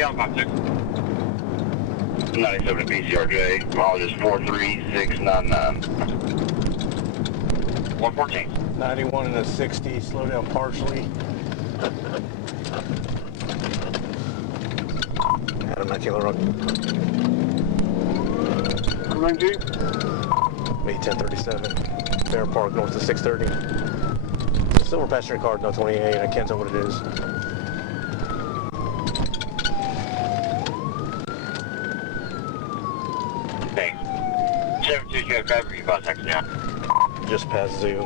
Yeah, 56. 97 to BCRJ. Mileage is 43699. 114. 91 and a 60. Slow down partially. Adam 19 road. 19. Me 1037. Fair Park north of 630. Silver passenger card, no 28. I can't tell what it is. Thanks. 72 Jet driver, you about text now. Just past Zoo.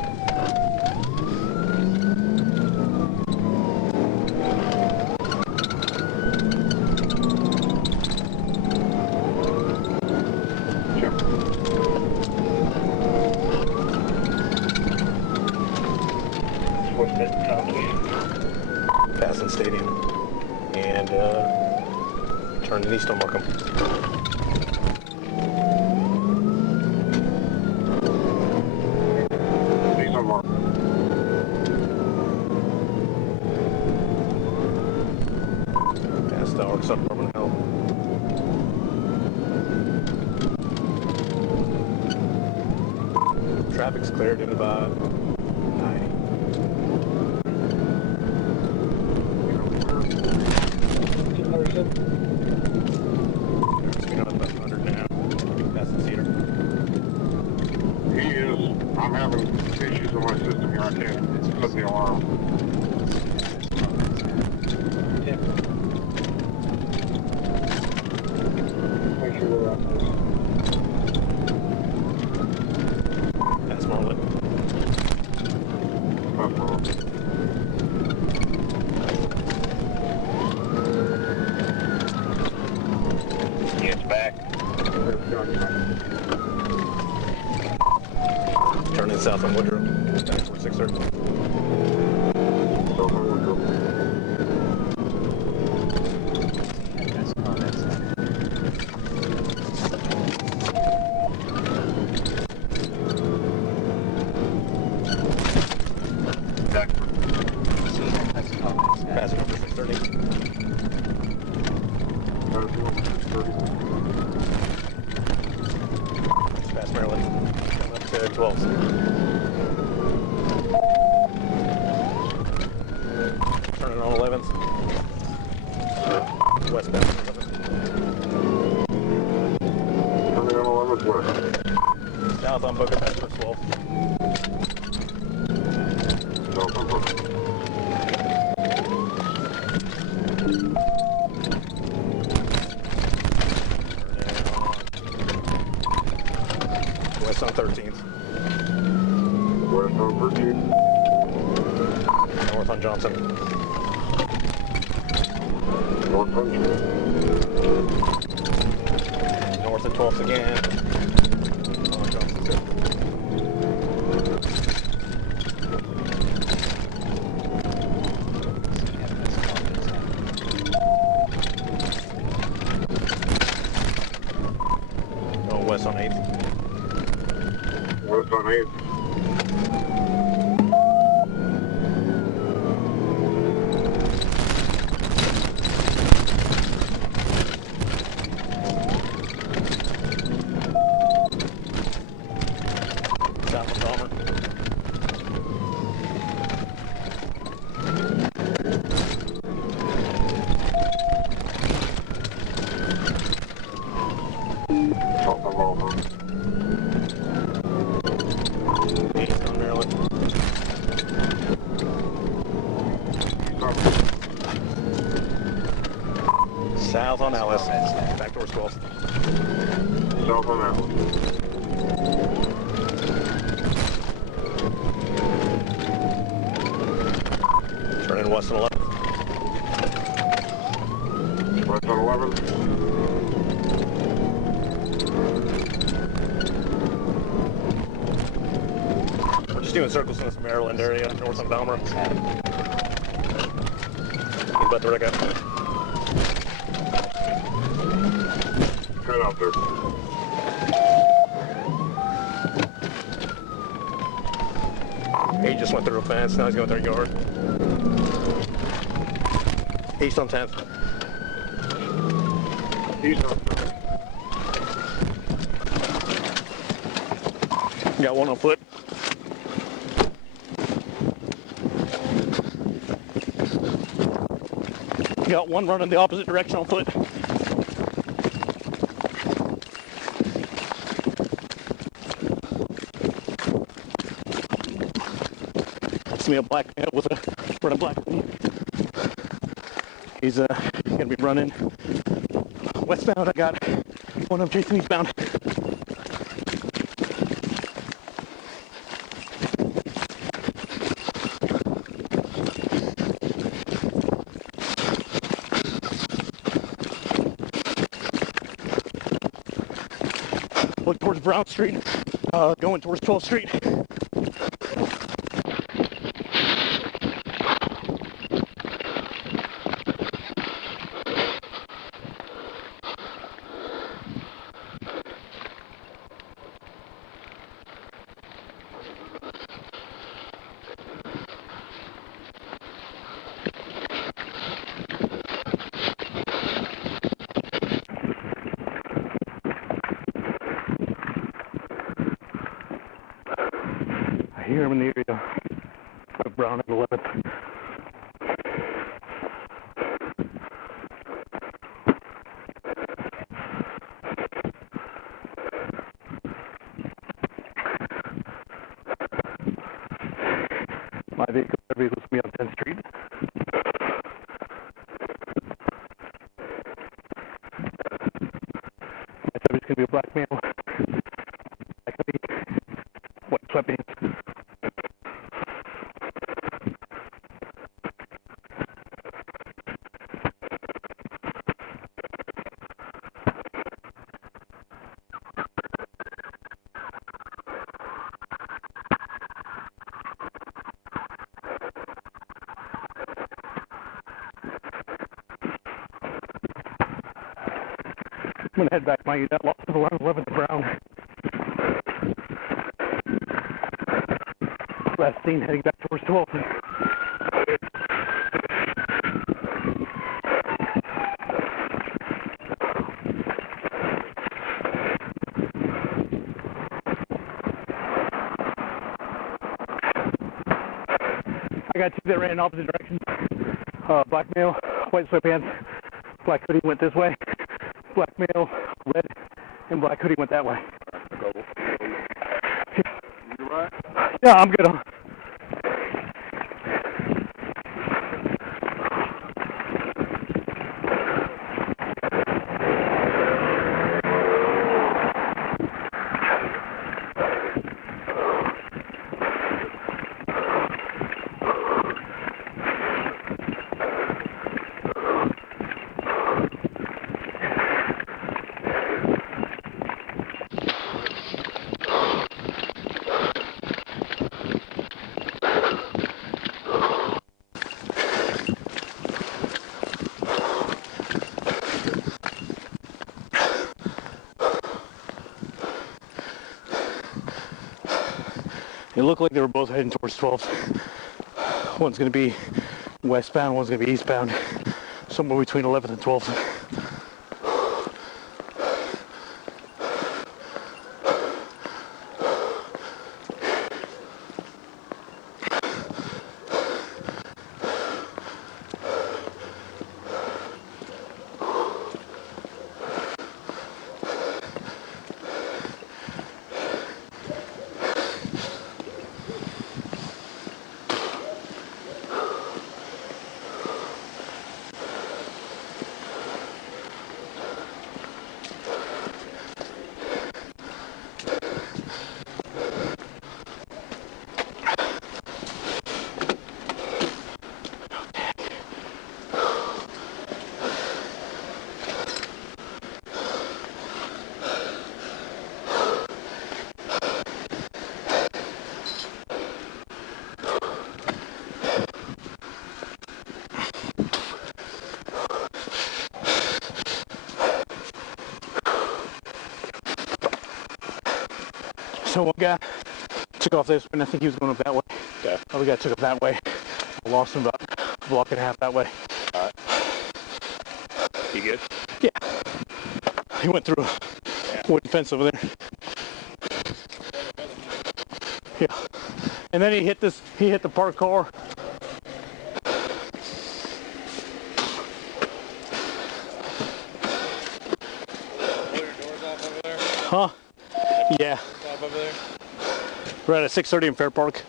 Passing Stadium and turning east on Markham. East on Markham. Past the Arc Suburban Hill. Traffic's cleared in about 90. Speed on about 100 now. Passing Cedar. He is. I'm having issues with my system here. I can't put the alarm. Yeah. Make sure we're out there. Past Marlet. It's back. Turning south on Woodrow. Back towards 630. Back. Passing over 630. Just past Maryland. Coming up to 12. Turning on 11th. Westbound. Turning on 11th west. South on Booker, past for 12. South on Booker. West on 13th. West on 13th. North on Johnson. North on Johnson. North at 12th again. On Johnson too. Going west on 8th. West on 8th. South on Palmer. South on Woodrow. 8th on Maryland. South on Alice. Back towards 12th. South on Alice. Turning west on 11th. West on 11th. We're just doing circles in this Maryland area, north on onValmar. He's about to wreck up. Head out there. He just went through a fence, now he's going through a yard. East on 10th. He's on foot. Got one on foot. Got one running the opposite direction on foot. It's me a black man with a black hoodie. He's gonna be running westbound. I got one of them chasing eastbound. Look towards Brown Street, going towards 12th Street. I hear him in the area of Brown and 11th. My vehicle's gonna be on 10th Street. My subject's gonna be a black male, black hoodie, white sweatpants. I'm gonna head back to my unit, lost of 11th Brown. Last seen heading back towards 12th. I got two that ran in opposite directions. Black male, white sweatpants, black hoodie went this way. Black male, red, and black hoodie went that way. You right? Yeah, I'm good. It looked like they were both heading towards 12th. One's going to be westbound, one's going to be eastbound. Somewhere between 11th and 12th. So one guy took off this way, and I think he was going up that way. Okay. Other guy took up that way. I lost him about a block and a half that way. Alright. You good? Yeah. He went through a wooden fence over there. Yeah. And then he hit the parked car. Huh? Yeah. We're at a 6:30 in Fair Park.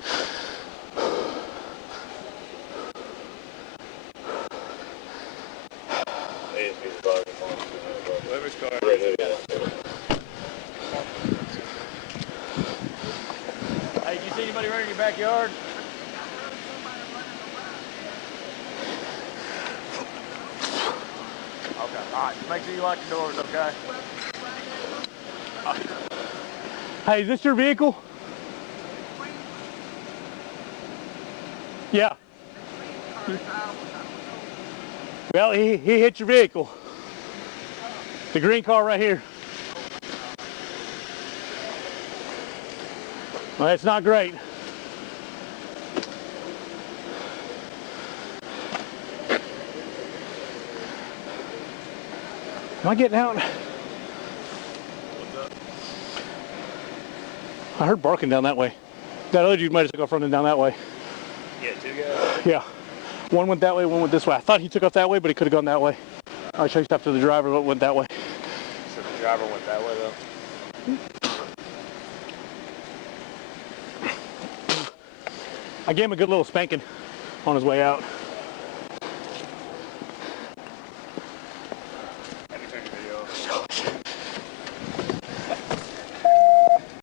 Hey, did you see anybody running in your backyard? Okay, alright, just make sure you lock your doors, okay? Hey, is this your vehicle? Yeah. Well, he hit your vehicle. The green car right here. Well, it's not great. Am I getting out? I heard barking down that way. That other dude might have took off running down that way. Yeah, two guys. Yeah. One went that way, one went this way. I thought he took off that way, but he could have gone that way. I chased after the driver, but went that way. So the driver went that way, though? I gave him a good little spanking on his way out.